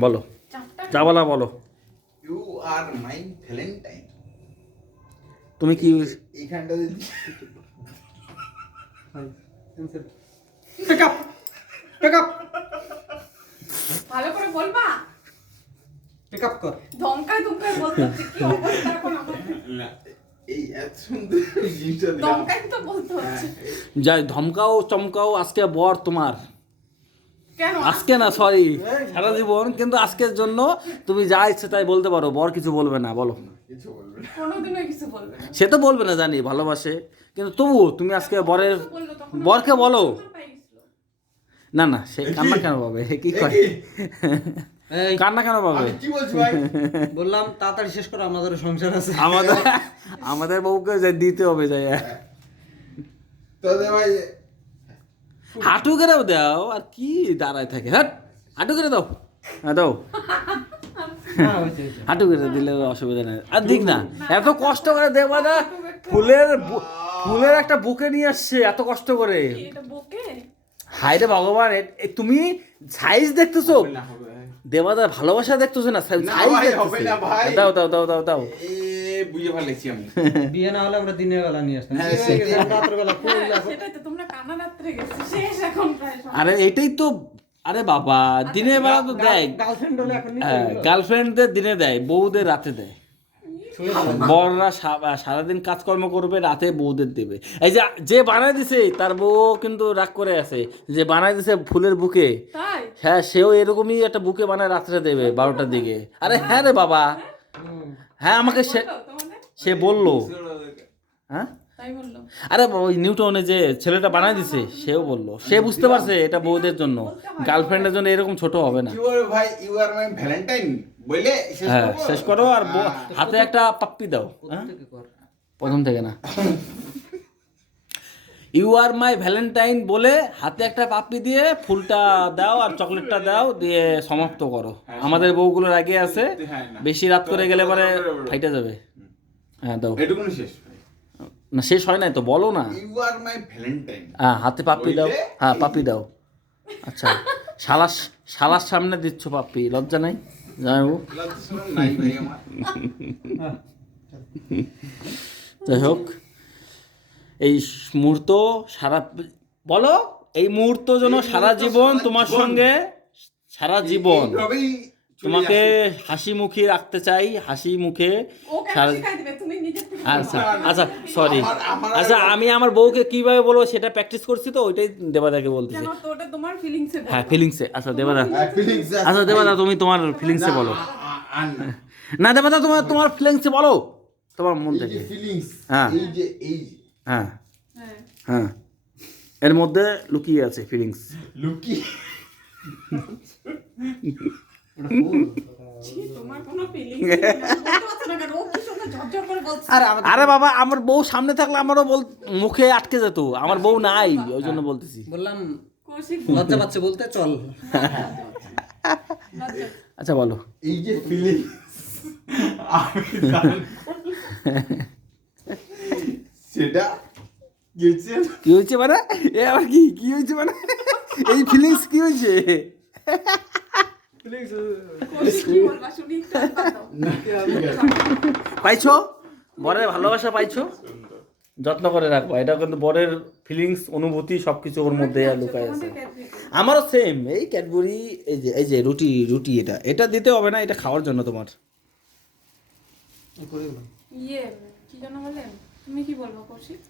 বলো, যা বলা বলো। You are my Valentine. তুমি কি এইখানটা ভালো করে বলবা, পিক আপ কর। ধমকায় ধমকায় বলতে হচ্ছে, কি অবস্থা এখন আমার। এই এত সুন্দর জিনিসটা দিলাম। ধমকায় তো বলতে হচ্ছে। যাই ধমকাও চমকাও, আজকে বর তোমার। কেন আজকে না, সরি, সারা জীবন। কিন্তু আজকের জন্য তুমি যা ইচ্ছে তাই বলতে পারো, বর কিছু বলবে না। বলো, কিছু বলবে না। কোনোদিনও কিছু বলবে না। সে তো বলবে না, জানি ভালোবাসে, কিন্তু তবুও তুমি আজকে বরের বরকে বলো। না না, সে কান্না কেন পাবে? কি করে এই কান্না কেন পাবে? আমি কি বলছি ভাই? বললাম তাড়াতাড়ি শেষ করো, আমাদের সংসার আছে। আমাদের বউকে যে দিতে হবে, যাই তোদের ভাই হাঁটু কেড়েও দাও, আর কি দাঁড়ায় থাকে? হ্যাঁ, হাঁটু কেড়ে দাও। হ্যাঁ দাও, হ্যাঁ, হয়েছে, হয়েছে। হাঁটু কেটে দিলে অসুবিধা নেই। আর দিক না, এত কষ্ট করে দেবা না, ফুলের একটা বুকে নিয়ে আসছে এত কষ্ট করে। এটা বকে হায় রে ভগবান, তুমি সাইজ দেখতেছো? হবে না, হবে না। দেবাদার ভালোবাসা দেখতেছো না, সাইজ না ভাই, হবে না ভাই। দাও দাও দাও দাও দাও। এ বুঝে ফেলেছি আমি। বিয়ে না হলে আমরা দিনের বেলা নিয়ে আসতাম। হ্যাঁ, বিয়ে হয়ে গেছে, রাতের বেলা ফুল হ্যাঁ, দেখো। সেটাই তো, তোমরা কানা রাত্রে গেছে শেষ এখন প্রায় সব। আরে এটাই তো, আরে বাবা, দিনের বেলা তো দেয়। গার্লফ্রেন্ড হলে এখন নিতে হ্যাঁ, এগুলো? গার্লফ্রেন্ডদের দিনে দেয়, বউদের রাতে দেয়। শুয়ে বলো। বররা সারাদিন কাজকর্ম করবে, রাতে বউদের দেবে। এই যে বানাই দিছে তার বউ কিন্তু রাগ করে আছে, যে বানাই দিছে ফুলের বুকে। তাই হ্যাঁ, সেও এরকমই একটা বুকে বানায় রাত্রে দেবে 12টার দিকে। আরে হ্যাঁ রে বাবা, হুম। হ্যাঁ আমাকে বললো তোমাদের? সে বললো। হ্যাঁ, তাই বললো। আরে ওই নিউটনে যে ছেলেটা বানাই দিছে সেও বললো, সে বুঝতে পারছে এটা বউদের জন্য, গার্লফ্রেন্ডের জন্য এরকম ছোট হবে না। কি বলবো ভাই, ইউ আর মাই ভ্যালেন্টাইন বলে শেষ হ্যাঁ, করবো? শেষ করো। আর হাতে একটা পাপ্পি দাও। হ্যাঁ, থেকে কর। প্রথম থেকে না। ইউ আর মাই ভ্যালেন্টাইন বলে হাতে একটা পাপ্পি দিয়ে ফুলটা দাও আর চকলেটটা দাও, দিয়ে সমাপ্ত করো। আমাদের বউগুলোর আগে আছে, হ্যাঁ, না। বেশি রাত করে গেলে পরে ফাইটা যাবে। হ্যাঁ দাও। এটুকুনি শেষ ভাই। না, শেষ হয় নাই তো, বলো না। You are my Valentine. হ্যাঁ, হাতে পাপ্পি দাও। বললে? হ্যাঁ, পাপ্পি দাও। আচ্ছা, শালার সামনে দিচ্ছ পাপ্পি, লজ্জা নাই? জানাবো। নাই ভাই আমার। যাই হোক, এই মুহূর্ত সারা, বলো, এই মুহূর্ত যেন সারা জীবন তোমার সঙ্গে, সারা জীবন এইভাবেই চলে তোমাকে যাচ্ছে। হাসি মুখে রাখতে চাই, হাসি মুখে ও কেন সারা। শিখাই দিবে? তুমি নিজে থেকে আচ্ছা না, না, আচ্ছা, সরি। আমার আচ্ছা, আমি আমার বউকে কিভাবে বলবো সেটা প্র্যাকটিস করছি, তো ওইটাই দেবাদাকে বলতেছি। কেন, তো ওটা তোমার ফিলিংসে বলো। হ্যাঁ, ফিলিংসে। আচ্ছা দেবাদা, হ্যাঁ, feelings আছে আচ্ছা ভাই। দেবাদা, তুমি তোমার ফিলিংসে না, বলো। আর না। না দেবাদা, তোমার ফিলিংসে বলো, তোমার মন এই থেকে। যে feelings, হ্যাঁ। এই যে হ্যাঁ হ্যাঁ হ্যাঁ, এর মধ্যে লুকিয়ে আছে ফিলিংস। লুকি ওটা ফুল। ছি, তোমার কোনো ফিলিংস নেই, বলতে পারছো না কেন? ও কি সুন্দর ঝরঝর করে বলছে। আরে বাবা, আমার বউ সামনে থাকলে আমারও মুখে আটকে যেত। আমার বউ নাই, ওই জন্য বলতেছি। বললাম কৌশিক লজ্জা পাচ্ছে বলতে, চল। লজ্জা। আচ্ছা বলো। এই যে ফিলিংস আমি দান করলাম। সেটা গেছে কি হয়েছে মানে? এ আবার কি হয়েছে মানে? এই ফিলিংস কি হয়েছে? কৌশিক কি বলবা শুনি, একটু আনবা দাও। না, ঠিক আছে। পাইছো? বরের ভালোবাসা পাইছো? যত্ন করে রাখবো। এটা কিন্তু বরের ফিলিংস, অনুভূতি সবকিছু ওর মধ্যে লুকায় আছে। তোমাদের ক্যাডবেরি। আমারও সেম, এই ক্যাডবেরি, এই যে রুটি এটা দিতে হবে না, এটা খাওয়ার জন্য তোমার। করে দিলাম। ইয়ে কি যেন বলেন, তুমি কি বলবো কৌশিক?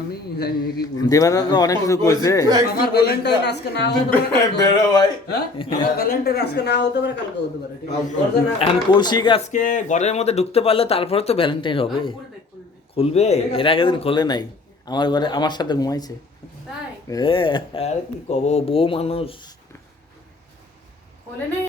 আমি জানি না কি বলবো। দেবাদা তো অনেক কিছু কইছে। আমার ভ্যালেন্টাইন আজকে না হতে পারে, কালকে বেরো ভাই। হ্যাঁ? আমার ভ্যালেন্টাইন আজকে না হতে পারে, কালকে হতে পারে। ঠিক আছে? দরজা না- এখন কৌশিক আজকে ঘরের মধ্যে ঢুকতে পারলে তারপরে তো ভ্যালেন্টাইন হবে। খুলবে খুলবে। খুলবে? এর আগের দিন খোলে নাই, আমার ঘরে আমার সাথে ঘুমাইছে। তাই আরে কি কব, বউ মানুষ। খোলে নাই।